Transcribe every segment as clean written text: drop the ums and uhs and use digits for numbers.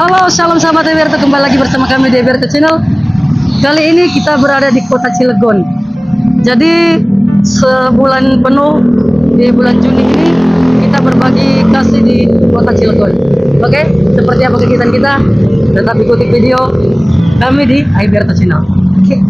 Halo, shalom sahabat Eberto, kembali lagi bersama kami di Eberto Channel. Kali ini kita berada di kota Cilegon. Jadi sebulan penuh di bulan Juni ini kita berbagi kasih di kota Cilegon. Oke, seperti apa kegiatan kita? Tetap ikuti video kami di Eberto Channel. Oke.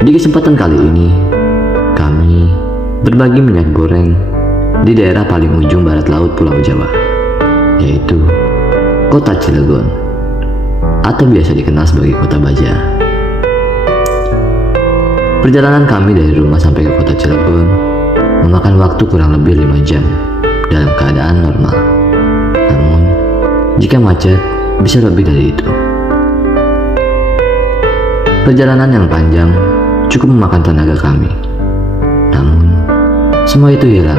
Di kesempatan kali ini, kami berbagi minyak goreng di daerah paling ujung barat laut Pulau Jawa, yaitu Kota Cilegon, atau biasa dikenal sebagai Kota Baja. Perjalanan kami dari rumah sampai ke Kota Cilegon memakan waktu kurang lebih 5 jam dalam keadaan normal. Namun, jika macet, bisa lebih dari itu. Perjalanan yang panjang cukup memakan tenaga kami. Namun, semua itu hilang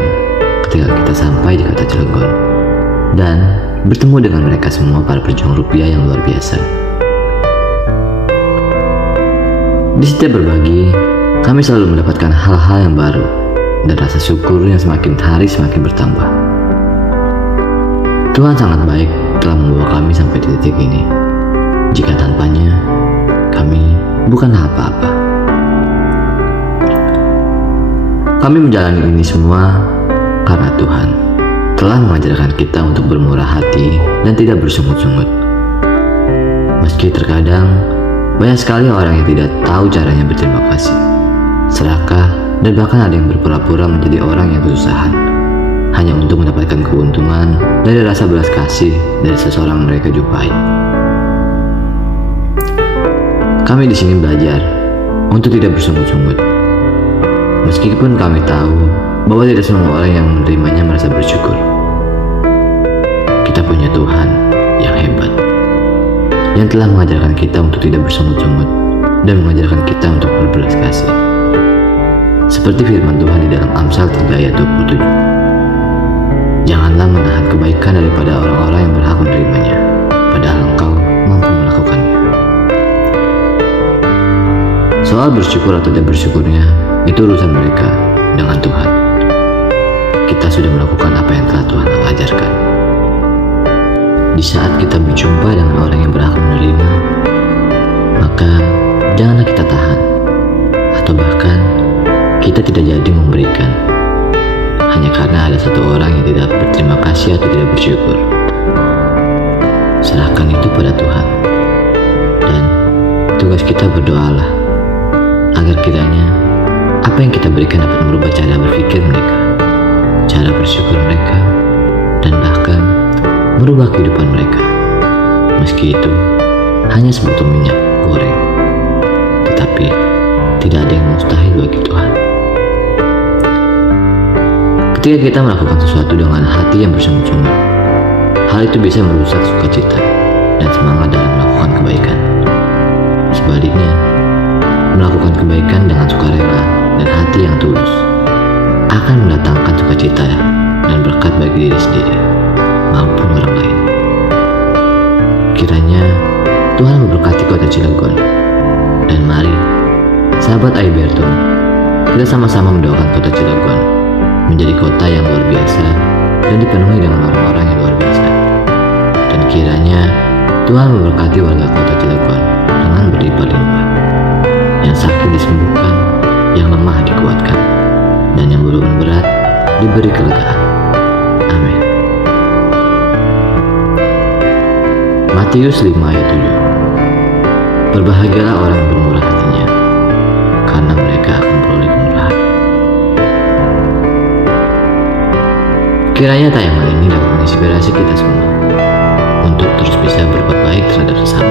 ketika kita sampai di Kota Cilegon dan bertemu dengan mereka semua para pejuang rupiah yang luar biasa. Di setiap berbagi, kami selalu mendapatkan hal-hal yang baru dan rasa syukur yang semakin hari semakin bertambah. Tuhan sangat baik telah membawa kami sampai di titik ini. Jika tanpanya, kami bukanlah apa-apa. Kami menjalani ini semua karena Tuhan telah mengajarkan kita untuk bermurah hati dan tidak bersungut-sungut. Meski terkadang banyak sekali orang yang tidak tahu caranya berterima kasih, serakah, dan bahkan ada yang berpura-pura menjadi orang yang kesusahan hanya untuk mendapatkan keuntungan dari rasa belas kasih dari seseorang mereka jumpai. Kami di sini belajar untuk tidak bersungut-sungut. Meskipun kami tahu bahwa tidak semua orang yang menerimanya merasa bersyukur. Kita punya Tuhan yang hebat, yang telah mengajarkan kita untuk tidak bersungut-sungut dan mengajarkan kita untuk berbelas kasih. Seperti firman Tuhan di dalam Amsal 3 ayat 27. Janganlah menahan kebaikan daripada orang-orang yang berhak menerimanya, padahal engkau mampu melakukannya. Soal bersyukur atau tidak bersyukurnya, itu urusan mereka dengan Tuhan. Kita sudah melakukan apa yang telah Tuhan ajarkan. Di saat kita berjumpa dengan orang yang berhak menerima, maka janganlah kita tahan, atau bahkan kita tidak jadi memberikan, hanya karena ada satu orang yang tidak berterima kasih atau tidak bersyukur. Serahkan itu pada Tuhan, dan tugas kita berdoalah agar kiranya apa yang kita berikan dapat merubah cara berpikir mereka, cara bersyukur mereka, dan bahkan merubah kehidupan mereka. Meski itu hanya sebotol minyak goreng, tetapi tidak ada yang mustahil bagi Tuhan. Ketika kita melakukan sesuatu dengan hati yang bersungut-sungut, hal itu bisa merusak sukacita dan semangat dalam melakukan kebaikan. Sebaliknya, melakukan kebaikan dengan sukarela dan hati yang tulus akan mendatangkan sukacita dan berkat bagi diri sendiri maupun orang lain. Kiranya Tuhan memberkati Kota Cilegon, dan mari sahabat Aiberto, kita sama-sama mendoakan Kota Cilegon menjadi kota yang luar biasa dan dipenuhi dengan orang-orang yang luar biasa. Dan kiranya Tuhan memberkati warga Kota Cilegon dengan berlimpah-limpah, yang sakit disembuhkan, yang lemah dikuatkan, dan yang beban berat diberi kelegaan. Amin. Matius 5 ayat 7. Berbahagialah orang yang bermurah hatinya, karena mereka akan beroleh kemurahan. Kiranya tayangan ini dapat menginspirasi kita semua untuk terus bisa berbuat baik terhadap sesama.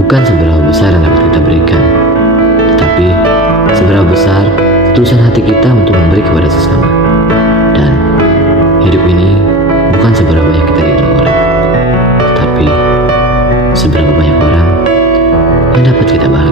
Bukan seberapa besar yang dapat kita berikan, tetapi seberapa besar ketulusan hati kita untuk memberi kepada sesama. Dan hidup ini bukan seberapa banyak kita dikenal orang, tetapi seberapa banyak orang yang dapat kita bahagia.